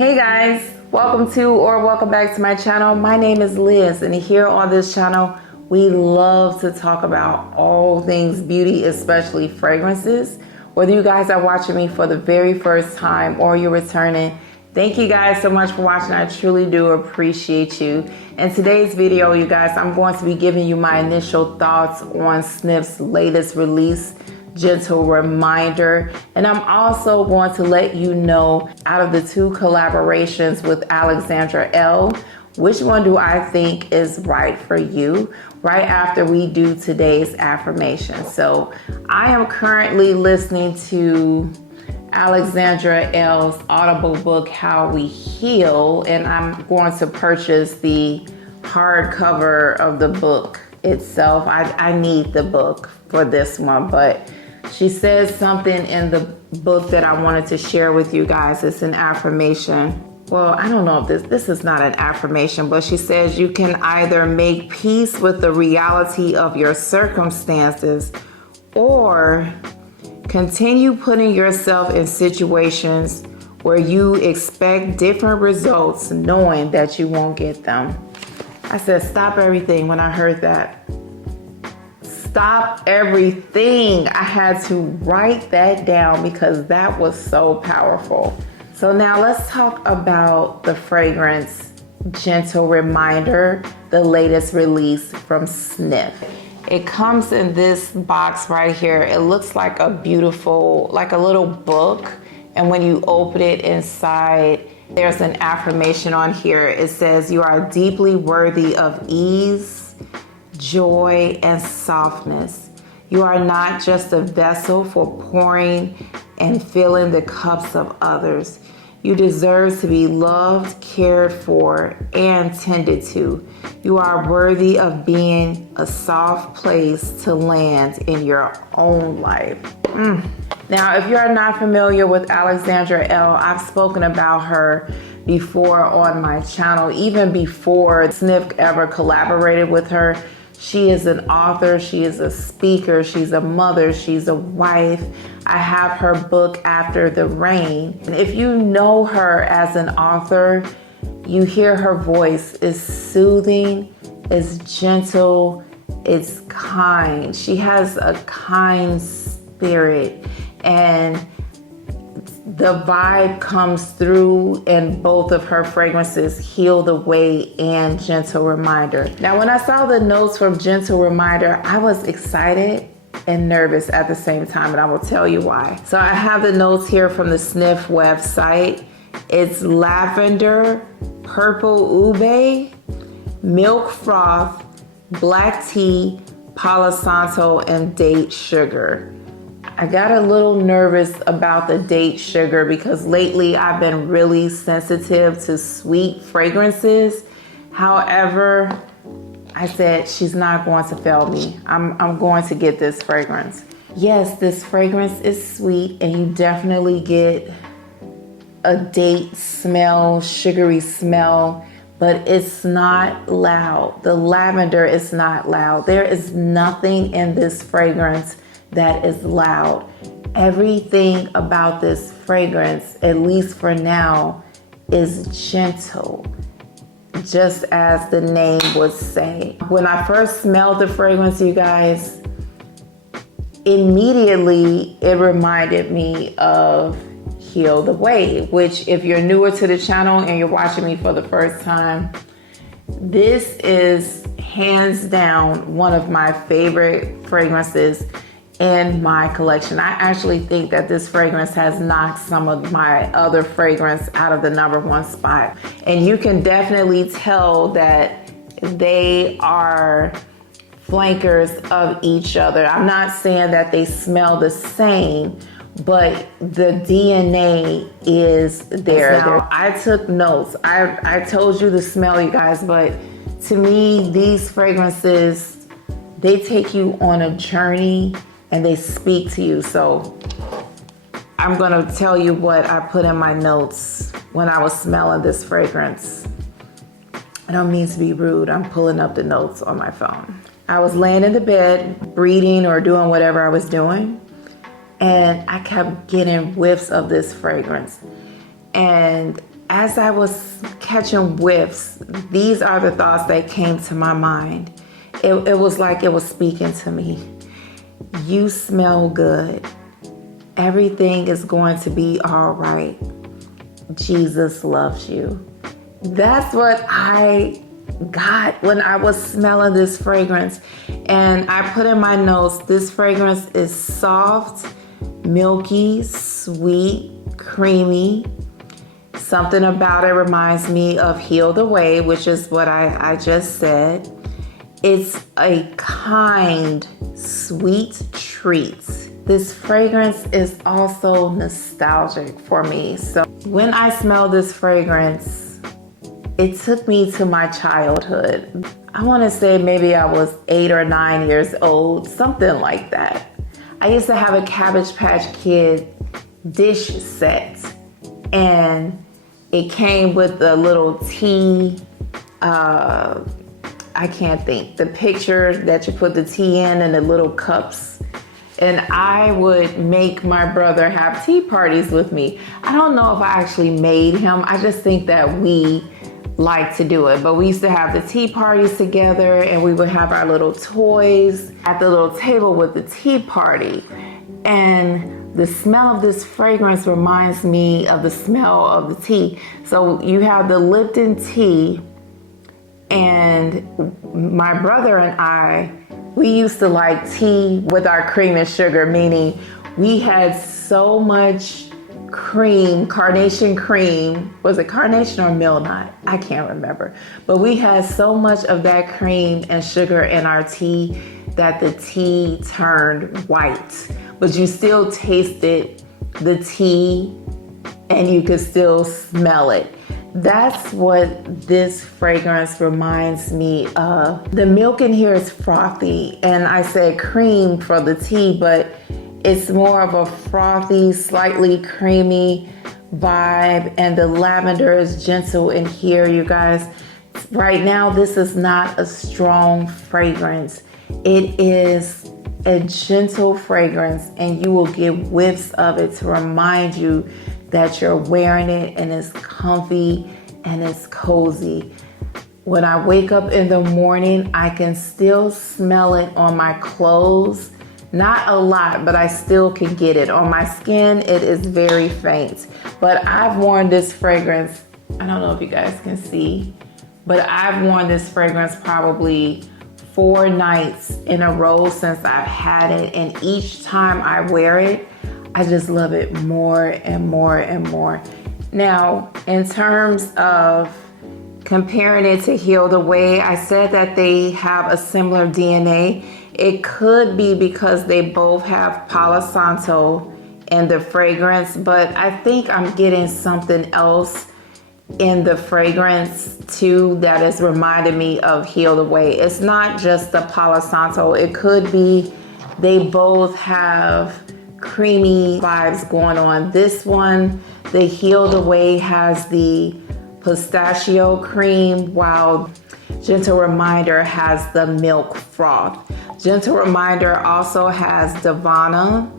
Hey guys, welcome to or welcome back to my channel. My name is Liz, and here on this channel we love to talk about all things beauty, especially fragrances. Whether you guys are watching me for the very first time or you're returning, thank you guys so much for watching. I truly do appreciate you. In today's video, you guys, I'm going to be giving you my initial thoughts on Sniff's latest release, Gentle Reminder, and I'm also going to let you know, out of the two collaborations with Alexandra Elle, which one do I think is right for you, right after we do today's affirmation. So I am currently listening to Alexandra Elle's Audible book, How We Heal, and I'm going to purchase the hardcover of the book itself. I need the book for this one, but she says something in the book that I wanted to share with you guys. It's an affirmation. Well, I don't know if this is not an affirmation, but she says you can either make peace with the reality of your circumstances or continue putting yourself in situations where you expect different results knowing that you won't get them. I said, stop everything when I heard that. Stop everything. I had to write that down because that was so powerful. So now let's talk about the fragrance Gentle Reminder, the latest release from Sniff. It comes in this box right here. It looks like a beautiful, like a little book. And when you open it inside, there's an affirmation on here. It says, you are deeply worthy of ease, joy, and softness. You are not just a vessel for pouring and filling the cups of others. You deserve to be loved, cared for, and tended to. You are worthy of being a soft place to land in your own life. Now, if you're not familiar with Alexandra Elle, I've spoken about her before on my channel, even before Sniff ever collaborated with her. She is an author, she is a speaker, she's a mother, she's a wife. I have her book, After the Rain. And if you know her as an author, you hear her voice is soothing, it's gentle, it's kind. She has a kind spirit, and the vibe comes through in both of her fragrances, Heal the Way and Gentle Reminder. Now, when I saw the notes from Gentle Reminder, I was excited and nervous at the same time, and I will tell you why. So I have the notes here from the Sniff website. It's lavender, purple ube, milk froth, black tea, Palo Santo, and date sugar. I got a little nervous about the date sugar because lately I've been really sensitive to sweet fragrances. However, I said she's not going to fail me. I'm going to get this fragrance. Yes, this fragrance is sweet, and you definitely get a date smell, sugary smell, but it's not loud. The lavender is not loud. There is nothing in this fragrance that is loud. Everything about this fragrance, at least for now, is gentle, just as the name would say. When I first smelled the fragrance, you guys, immediately it reminded me of Heal the Way, which, if you're newer to the channel and you're watching me for the first time, this is hands down one of my favorite fragrances in my collection. I actually think that this fragrance has knocked some of my other fragrance out of the #1 spot. And you can definitely tell that they are flankers of each other. I'm not saying that they smell the same, but the DNA is there. Now, I took notes. I told you the smell, you guys, but to me, these fragrances, they take you on a journey and they speak to you. So I'm gonna tell you what I put in my notes when I was smelling this fragrance. I don't mean to be rude, I'm pulling up the notes on my phone. I was laying in the bed, reading or doing whatever I was doing, and I kept getting whiffs of this fragrance. And as I was catching whiffs, these are the thoughts that came to my mind. It was like it was speaking to me. You smell good. Everything is going to be all right. Jesus loves you. That's what I got when I was smelling this fragrance. And I put in my notes, this fragrance is soft, milky, sweet, creamy. Something about it reminds me of Heal the Way, which is what I just said. It's a kind, sweet treat. This fragrance is also nostalgic for me. So when I smell this fragrance, it took me to my childhood. I want to say maybe I was 8 or 9 years old, something like that. I used to have a Cabbage Patch Kid dish set, and it came with a little tea, I can't think, the picture that you put the tea in and the little cups. And I would make my brother have tea parties with me. I don't know if I actually made him. I just think that we like to do it. But we used to have the tea parties together, and we would have our little toys at the little table with the tea party. And the smell of this fragrance reminds me of the smell of the tea. So you have the Lipton tea, and my brother and I, we used to like tea with our cream and sugar, meaning we had so much cream, carnation cream. Was it carnation or mill knot? I can't remember. But we had so much of that cream and sugar in our tea that the tea turned white. But you still tasted the tea and you could still smell it. That's what this fragrance reminds me of. The milk in here is frothy, and I said cream for the tea, but it's more of a frothy, slightly creamy vibe, and the lavender is gentle in here, you guys. Right now, this is not a strong fragrance. It is a gentle fragrance, and you will get whiffs of it to remind you that you're wearing it and it's comfy and it's cozy. When I wake up in the morning, I can still smell it on my clothes. Not a lot, but I still can get it. On my skin, it is very faint. But I've worn this fragrance, I don't know if you guys can see, but I've worn this fragrance probably 4 nights in a row since I've had it. And each time I wear it, I just love it more and more and more. Now, in terms of comparing it to Heal the Way, I said that they have a similar DNA. It could be because they both have Palo Santo in the fragrance, but I think I'm getting something else in the fragrance too that is reminding me of Heal the Way. It's not just the Palo Santo. It could be they both have creamy vibes going on. This one, the Heal the Way, has the pistachio cream, while Gentle Reminder has the milk froth. Gentle Reminder also has Divana,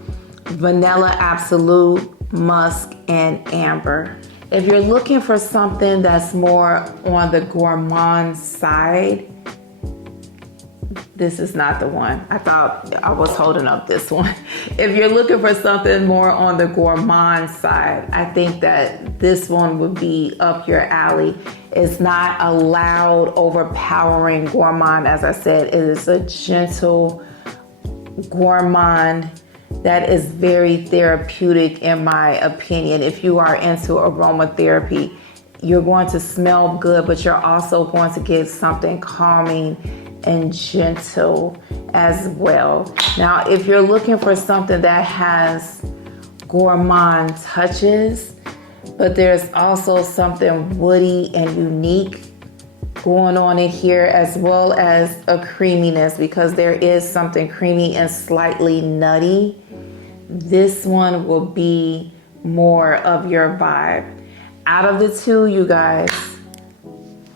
Vanilla Absolute, Musk, and Amber. If you're looking for something that's more on the gourmand side, this is not the one. I thought I was holding up this one. If you're looking for something more on the gourmand side, I think that this one would be up your alley. It's not a loud, overpowering gourmand. As I said, it is a gentle gourmand that is very therapeutic, in my opinion. If you are into aromatherapy, you're going to smell good, but you're also going to get something calming and gentle as well. Now, if you're looking for something that has gourmand touches, but there's also something woody and unique going on in here, as well as a creaminess, because there is something creamy and slightly nutty, this one will be more of your vibe. Out of the two, you guys,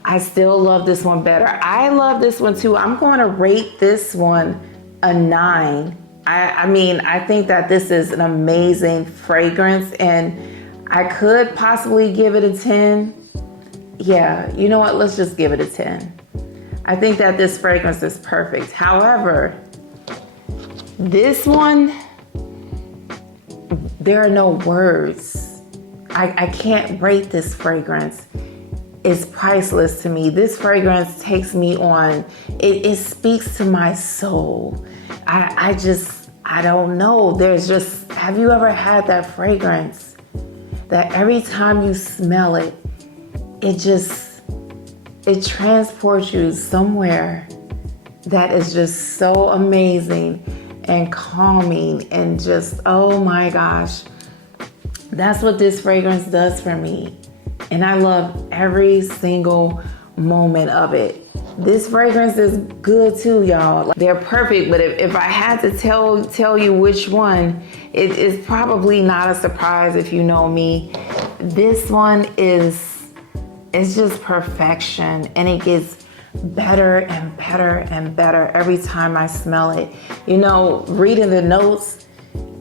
I still love this one better. I love this one too. I'm going to rate this one a 9. I mean, I think that this is an amazing fragrance, and I could possibly give it a 10. Yeah, you know what? Let's just give it a 10. I think that this fragrance is perfect. However, this one, there are no words. I can't rate this fragrance. It's priceless to me. This fragrance takes me on, it speaks to my soul. I don't know. Have you ever had that fragrance that every time you smell it, it transports you somewhere that is just so amazing and calming and just, oh my gosh. That's what this fragrance does for me. And I love every single moment of it. This fragrance is good too, y'all. They're perfect, but if I had to tell you which one, it's probably not a surprise if you know me. This one it's just perfection, and it gets better and better and better every time I smell it. You know, reading the notes,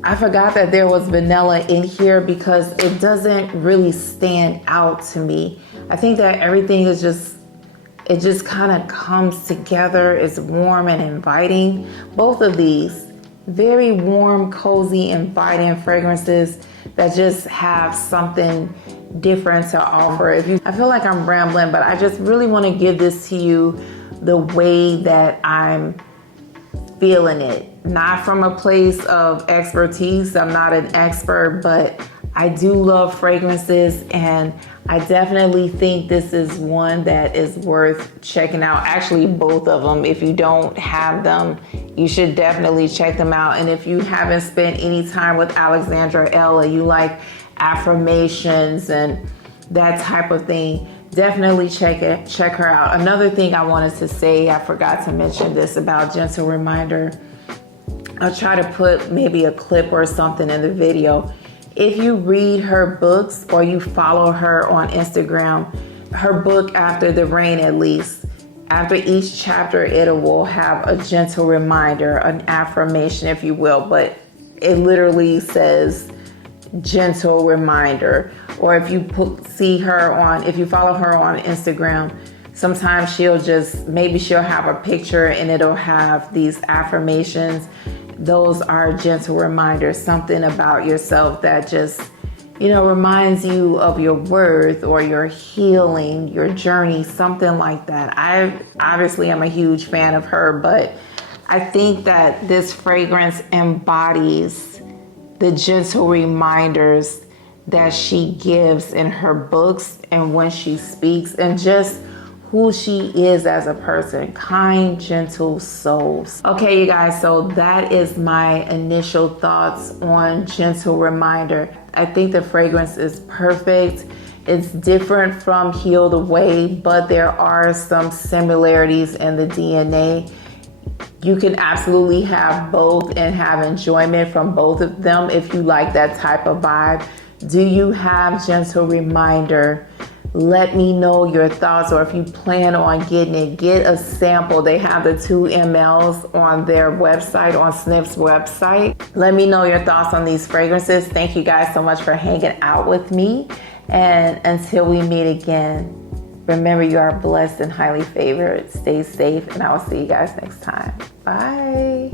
I forgot that there was vanilla in here because it doesn't really stand out to me. I think that everything is it just kind of comes together. It's warm and inviting. Both of these, very warm, cozy, inviting fragrances that just have something different to offer. I feel like I'm rambling, but I just really want to give this to you the way that I'm feeling it. Not from a place of expertise. I'm not an expert, but I do love fragrances, and I definitely think this is one that is worth checking out. Actually, both of them. If you don't have them, you should definitely check them out. And if you haven't spent any time with Alexandra Ella, you like affirmations and that type of thing, definitely check her out. Another thing I wanted to say, I forgot to mention this about Gentle Reminder. I'll try to put maybe a clip or something in the video. If you read her books or you follow her on Instagram, her book After the Rain, at least, after each chapter, it will have a gentle reminder, an affirmation, if you will, but it literally says gentle reminder. Or if you if you follow her on Instagram, sometimes she'll have a picture and it'll have these affirmations. Those are gentle reminders, something about yourself that just, reminds you of your worth or your healing, your journey, something like that. I obviously am a huge fan of her, but I think that this fragrance embodies the gentle reminders that she gives in her books and when she speaks, and just who she is as a person. Kind, gentle souls. Okay, you guys, so that is my initial thoughts on Gentle Reminder. I think the fragrance is perfect. It's different from Healed Away, but there are some similarities in the DNA. You can absolutely have both and have enjoyment from both of them if you like that type of vibe. Do you have Gentle Reminder? Let me know your thoughts, or if you plan on getting it, get a sample. They have the 2 mLs on their website, on Sniff's website. Let me know your thoughts on these fragrances. Thank you guys so much for hanging out with me. And until we meet again, remember you are blessed and highly favored. Stay safe, and I will see you guys next time. Bye.